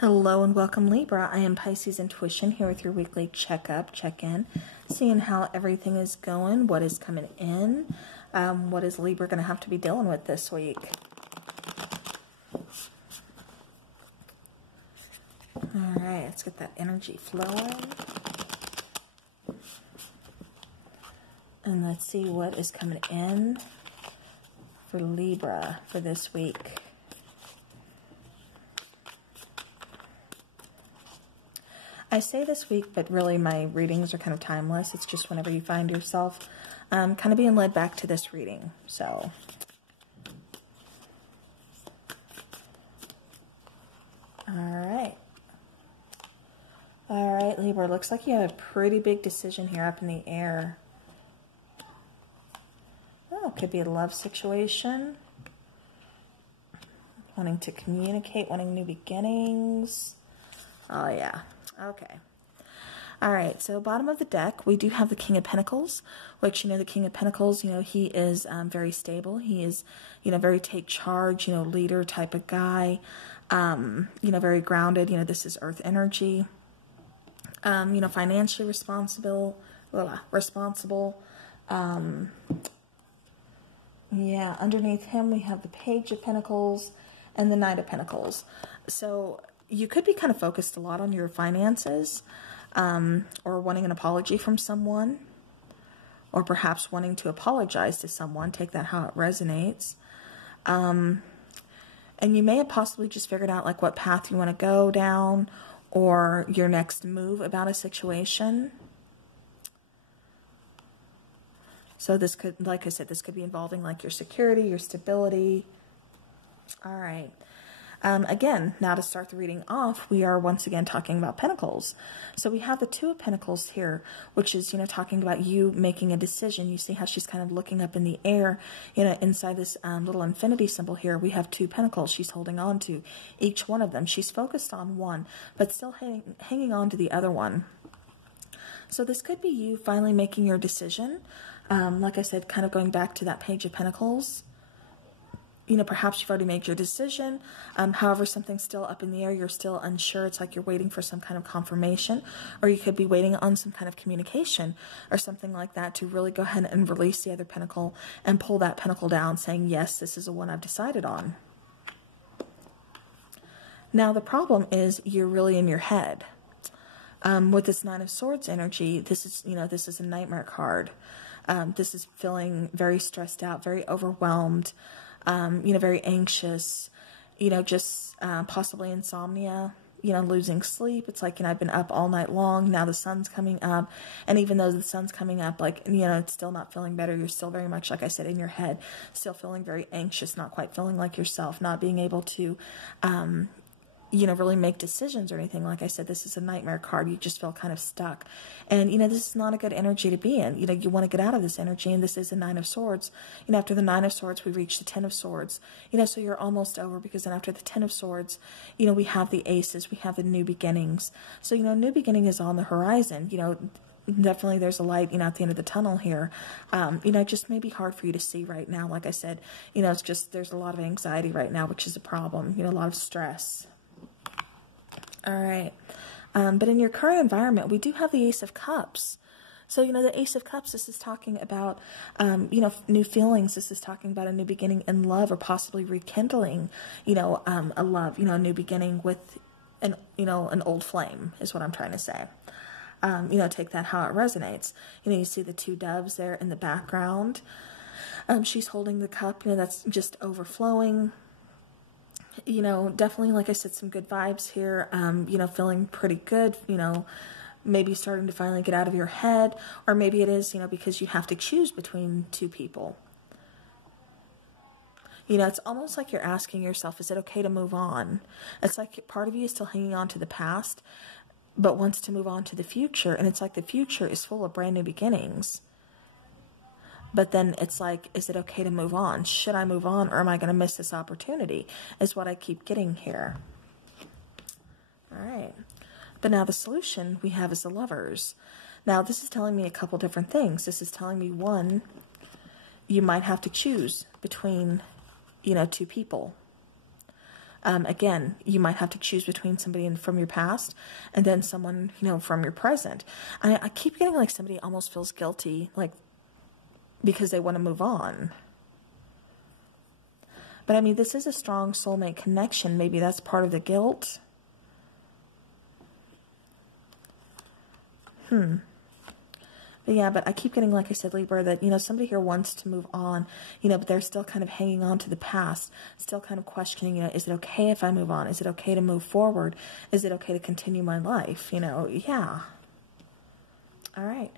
Hello and welcome, Libra. I am Pisces Intuition here with your weekly checkup, check-in, seeing how everything is going, what is coming in, what is Libra going to have to be dealing with this week. All right, let's get that energy flowing. And let's see what is coming in for Libra for this week. I say this week, but really my readings are kind of timeless. It's just whenever you find yourself kind of being led back to this reading. So, all right, Libra, looks like you have a pretty big decision here up in the air. Oh, it could be a love situation. Wanting to communicate, wanting new beginnings. Oh, yeah. Okay. All right. So bottom of the deck, we do have the King of Pentacles, which, the King of Pentacles, he is very stable. He is, very take charge, leader type of guy, very grounded. This is earth energy, financially responsible. Yeah. Underneath him, we have the Page of Pentacles and the Knight of Pentacles. So you could be kind of focused a lot on your finances, or wanting an apology from someone, or perhaps wanting to apologize to someone. Take that how it resonates. And you may have possibly just figured out like what path you want to go down, or your next move about a situation. So this could, like I said, this could be involving like your security, your stability. All right. Again, now to start the reading off, we are once again talking about Pentacles. So we have the Two of Pentacles here, which is, talking about you making a decision. You see how she's kind of looking up in the air, inside this little infinity symbol here. We have two Pentacles she's holding on to, each one of them. She's focused on one, but still hanging on to the other one. So this could be you finally making your decision. Like I said, kind of going back to that Page of Pentacles. Perhaps you've already made your decision. However, something's still up in the air. You're still unsure. It's like you're waiting for some kind of confirmation, or you could be waiting on some kind of communication or something like that to really go ahead and release the other pentacle and pull that pentacle down, saying, yes, this is the one I've decided on. Now, the problem is you're really in your head. With this Nine of Swords energy, this is a nightmare card. This is feeling very stressed out, very overwhelmed, very anxious, just possibly insomnia, losing sleep. It's like, I've been up all night long. Now the sun's coming up. And even though the sun's coming up, like, it's still not feeling better. You're still very much, like I said, in your head, still feeling very anxious, not quite feeling like yourself, not being able to, really make decisions or anything. Like I said, this is a nightmare card. You just feel kind of stuck. And, this is not a good energy to be in. You want to get out of this energy, and this is the Nine of Swords. After the Nine of Swords, we reach the Ten of Swords. So you're almost over, because then after the Ten of Swords, we have the Aces, we have the new beginnings. So, new beginning is on the horizon. Definitely there's a light, at the end of the tunnel here. Just may be hard for you to see right now. Like I said, it's just, there's a lot of anxiety right now, which is a problem, a lot of stress. All right. But in your current environment, we do have the Ace of Cups. So, the Ace of Cups, this is talking about, new feelings. This is talking about a new beginning in love, or possibly rekindling, a love, a new beginning with an old flame is what I'm trying to say. Take that how it resonates. You see the two doves there in the background. She's holding the cup, that's just overflowing. Definitely, like I said, some good vibes here, feeling pretty good, maybe starting to finally get out of your head, or maybe it is, because you have to choose between two people. It's almost like you're asking yourself, is it okay to move on? It's like part of you is still hanging on to the past, but wants to move on to the future, and it's like the future is full of brand new beginnings. But then it's like, is it okay to move on? Should I move on, or am I going to miss this opportunity? Is what I keep getting here. All right. But now the solution we have is the Lovers. Now this is telling me a couple different things. This is telling me, one, you might have to choose between, two people. Again, you might have to choose between somebody from your past and then someone, from your present. I keep getting like somebody almost feels guilty, like because they want to move on. But I mean, this is a strong soulmate connection. Maybe that's part of the guilt. But yeah, but I keep getting, like I said, Libra, that, somebody here wants to move on, but they're still kind of hanging on to the past, still kind of questioning, is it okay if I move on? Is it okay to move forward? Is it okay to continue my life? Yeah. All right.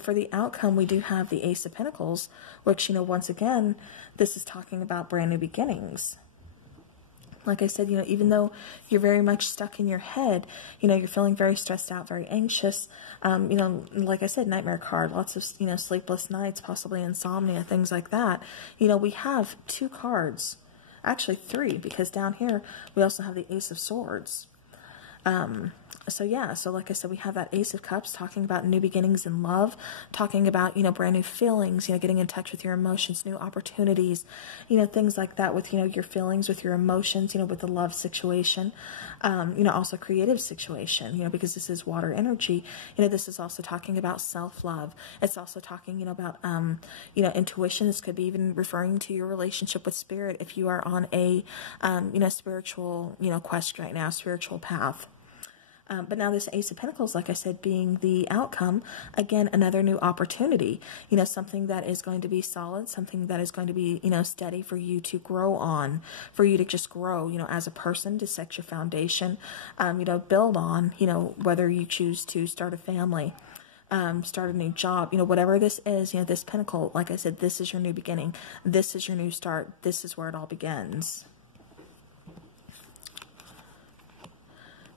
For the outcome, we do have the Ace of Pentacles, which, once again, this is talking about brand new beginnings. Like I said, even though you're very much stuck in your head, you're feeling very stressed out, very anxious, like I said, nightmare card, lots of, sleepless nights, possibly insomnia, things like that. We have 2 cards, actually 3, because down here we also have the Ace of Swords. So yeah, so like I said, we have that Ace of Cups talking about new beginnings in love, talking about, brand new feelings, getting in touch with your emotions, new opportunities, things like that with, your feelings, with your emotions, with the love situation, also creative situation, because this is water energy. This is also talking about self-love. It's also talking, about, intuition. This could be even referring to your relationship with spirit if you are on a, spiritual, quest right now, spiritual path. But now this Ace of Pentacles, like I said, being the outcome, again, another new opportunity, something that is going to be solid, something that is going to be, steady for you to grow on, for you to just grow, as a person, to set your foundation, build on, whether you choose to start a family, start a new job, whatever this is, this Pentacle, like I said, this is your new beginning. This is your new start. This is where it all begins.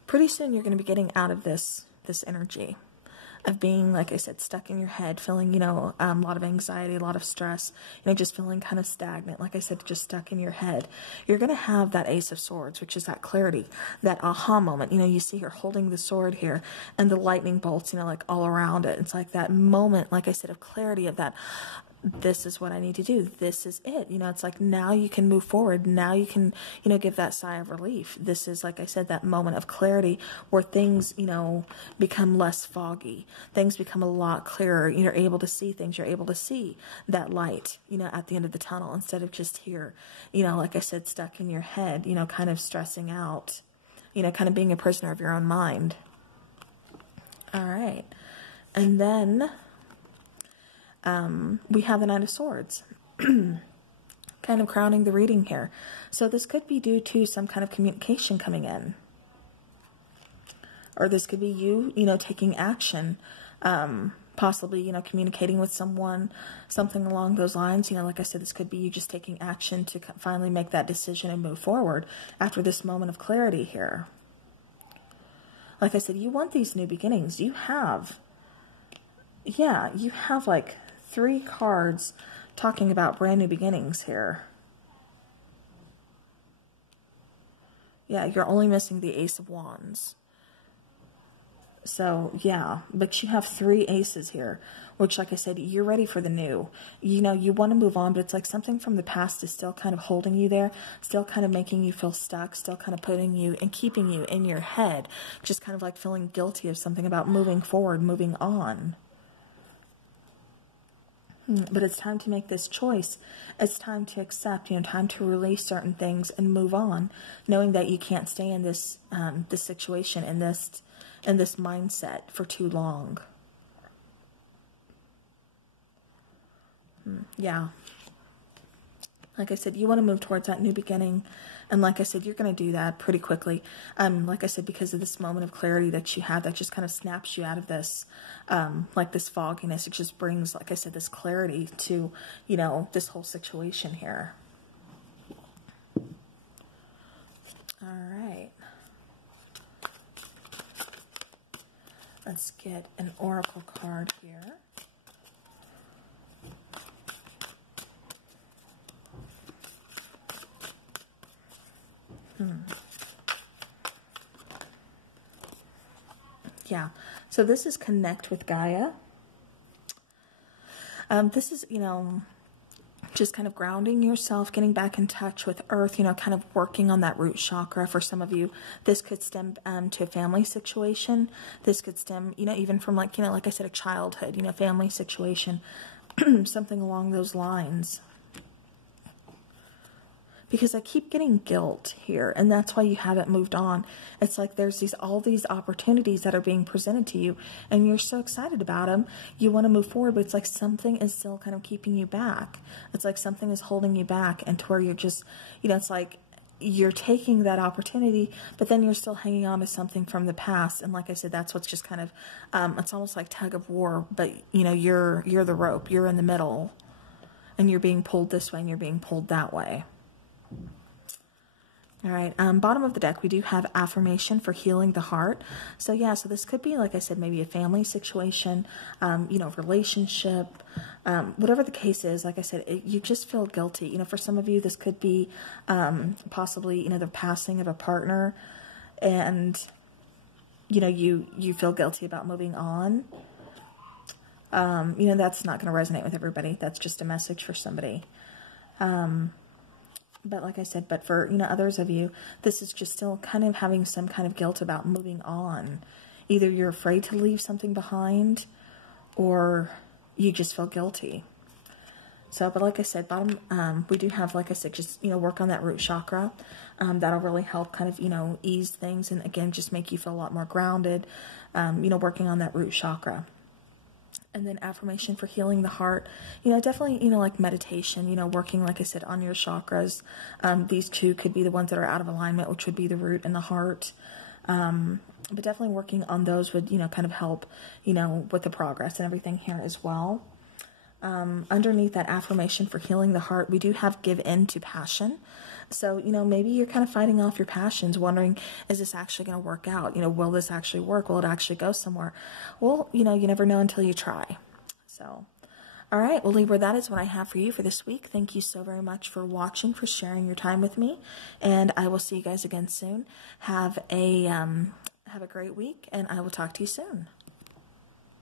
Pretty soon you're going to be getting out of this energy of being, like I said, stuck in your head, feeling, a lot of anxiety, a lot of stress, just feeling kind of stagnant, like I said, just stuck in your head. You're going to have that Ace of Swords, which is that clarity, that aha moment. You see her holding the sword here and the lightning bolts, like all around it. It's like that moment, like I said, of clarity, of that, this is what I need to do. This is it. It's like now you can move forward. Now you can, give that sigh of relief. This is, like I said, that moment of clarity where things, become less foggy. Things become a lot clearer. You're able to see things. You're able to see that light, at the end of the tunnel instead of just here, like I said, stuck in your head, kind of stressing out, kind of being a prisoner of your own mind. All right. And then we have the Knight of Swords, kind of crowning the reading here. So this could be due to some kind of communication coming in. Or this could be you, taking action, possibly, communicating with someone, something along those lines. Like I said, this could be you just taking action to finally make that decision and move forward after this moment of clarity here. Like I said, you want these new beginnings. You have like 3 cards talking about brand new beginnings here. Yeah, you're only missing the Ace of Wands. So, yeah, but you have 3 aces here, which, like I said, you're ready for the new. You want to move on, but it's like something from the past is still kind of holding you there, still kind of making you feel stuck, still kind of putting you and keeping you in your head, just kind of like feeling guilty of something about moving forward, moving on. But it's time to make this choice. It's time to accept, time to release certain things and move on, knowing that you can't stay in this this situation, in this mindset for too long. Yeah. Like I said, you want to move towards that new beginning. And like I said, you're going to do that pretty quickly. Like I said, because of this moment of clarity that you have that just kind of snaps you out of this, like this fogginess. It just brings, like I said, this clarity to, this whole situation here. All right. Let's get an oracle card here. Yeah, so this is connect with Gaia. This is, just kind of grounding yourself, getting back in touch with earth, you know, kind of working on that root chakra. For some of you, this could stem to a family situation. This could stem, you know, even from like, you know, like I said, a childhood, you know, family situation, something along those lines. Because I keep getting guilt here, and that's why you haven't moved on. It's like there's all these opportunities that are being presented to you, and you're so excited about them. You want to move forward, but it's like something is still kind of keeping you back. It's like something is holding you back, and to where you're just, you know, it's like you're taking that opportunity, but then you're still hanging on to something from the past. And like I said, that's what's just kind of, it's almost like tug of war, but you know, you're the rope, you're in the middle, and you're being pulled this way and you're being pulled that way. All right, bottom of the deck, we do have affirmation for healing the heart. So yeah, so this could be, like I said, maybe a family situation, you know, relationship, whatever the case is. Like I said, you just feel guilty. You know, for some of you, this could be possibly, you know, the passing of a partner, and, you know, you feel guilty about moving on. You know, that's not going to resonate with everybody. That's just a message for somebody. But like I said, but for, you know, others of you, this is just still kind of having some kind of guilt about moving on. Either you're afraid to leave something behind, or you just feel guilty. So, but like I said, bottom, we do have, like I said, just, you know, work on that root chakra. That'll really help kind of, you know, ease things. And again, just make you feel a lot more grounded, you know, working on that root chakra. And then affirmation for healing the heart, you know, definitely, you know, like meditation, you know, working, like I said, on your chakras. These two could be the ones that are out of alignment, which would be the root and the heart. But definitely working on those would, you know, kind of help, you know, with the progress and everything here as well. Underneath that affirmation for healing the heart, we do have give in to passion. So, you know, maybe you're kind of fighting off your passions, wondering, is this actually going to work out? You know, will this actually work? Will it actually go somewhere? Well, you know, you never know until you try. So, all right. Well, Libra, that is what I have for you for this week. Thank you so very much for watching, for sharing your time with me. And I will see you guys again soon. Have a great week, and I will talk to you soon.